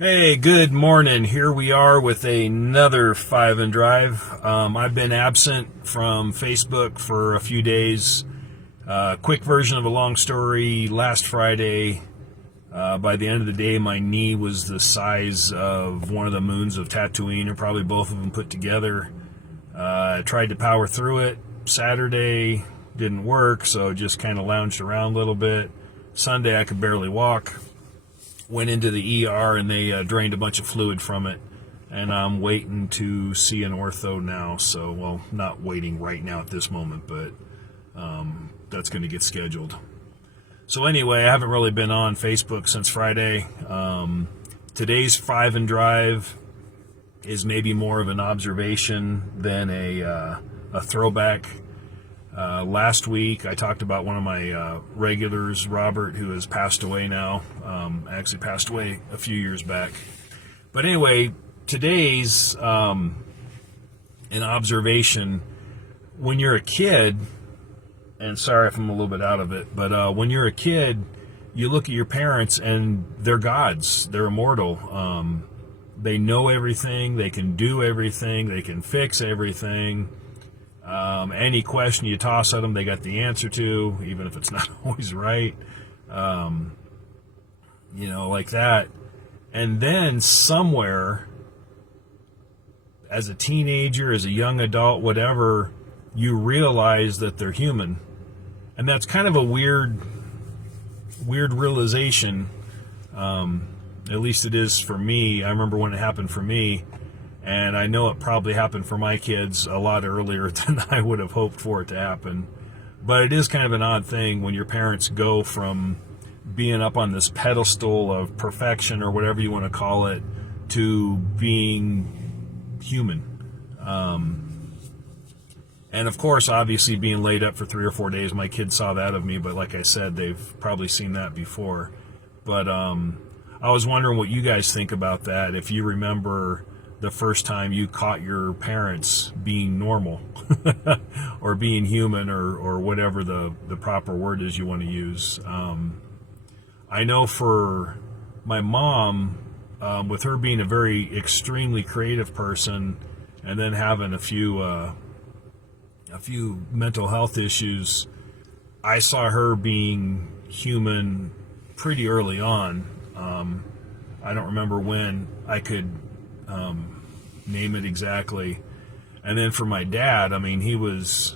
Hey, good morning. Here we are with another Five and Drive. I've been absent from Facebook for a few days. Quick version of a long story. Last Friday, by the end of the day, my knee was the size of one of the moons of Tatooine, or probably both of them put together. I tried to power through it. Saturday didn't work, so just kind of lounged around a little bit. Sunday, I could barely walk. Went into the ER and they drained a bunch of fluid from it, and I'm waiting to see an ortho now. So, well, not waiting right now at this moment, but that's going to get scheduled. So anyway, I haven't really been on Facebook since Friday. Today's Five and Drive is maybe more of an observation than a throwback. Last week, I talked about one of my regulars, Robert, who has passed away now. Actually passed away a few years back. But anyway, today's an observation. When you're a kid, and sorry if I'm a little bit out of it, but when you're a kid, you look at your parents and they're gods. They're immortal. They know everything. They can do everything. They can fix everything. Any question you toss at them, they got the answer to, even if it's not always right. Like that. And then somewhere, as a teenager, as a young adult, whatever, you realize that they're human. And that's kind of a weird realization. At least it is for me. I remember when it happened for me. And I know it probably happened for my kids a lot earlier than I would have hoped for it to happen. But it is kind of an odd thing when your parents go from being up on this pedestal of perfection, or whatever you want to call it, to being human. And of course, obviously being laid up for 3 or 4 days, my kids saw that of me. But like I said, they've probably seen that before. But I was wondering what you guys think about that. If you remember the first time you caught your parents being normal or being human, or whatever the proper word is you want to use. I know for my mom, with her being a very extremely creative person and then having a few mental health issues, I saw her being human pretty early on. I don't remember when I could name it exactly. And then for my dad, I mean, he was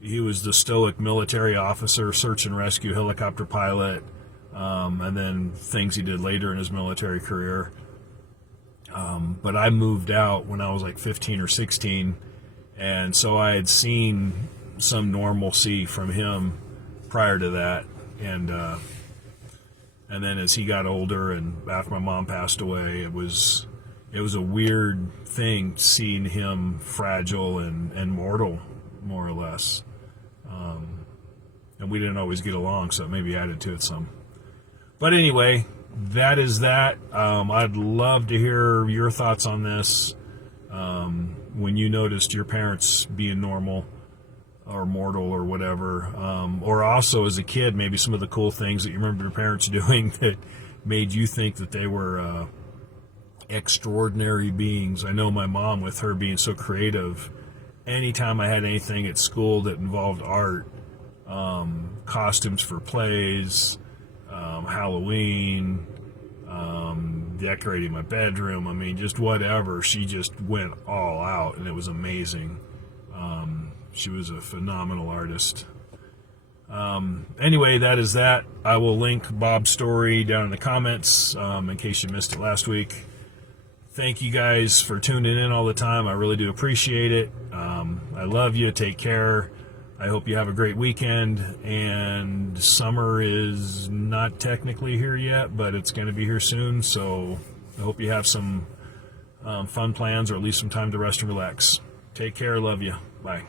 the stoic military officer, search and rescue helicopter pilot, and then things he did later in his military career. But I moved out when I was like 15 or 16, and so I had seen some normalcy from him prior to that, and then as he got older and after my mom passed away, it was a weird thing seeing him fragile and mortal, more or less. And we didn't always get along, so it maybe added to it some. But anyway, that is that. I'd love to hear your thoughts on this. When you noticed your parents being normal or mortal or whatever. Or also as a kid, maybe some of the cool things that you remember your parents doing that made you think that they were extraordinary beings. I know my mom, with her being so creative, anytime I had anything at school that involved art, costumes for plays, Halloween, decorating my bedroom, I mean, just whatever, she just went all out, and it was amazing. She was a phenomenal artist. Anyway, that is that. I will link Bob's story down in the comments, in case you missed it last week. Thank you guys for tuning in all the time. I really do appreciate it. I love you. Take care. I hope you have a great weekend. And summer is not technically here yet, but it's going to be here soon. So I hope you have some fun plans, or at least some time to rest and relax. Take care. Love you. Bye.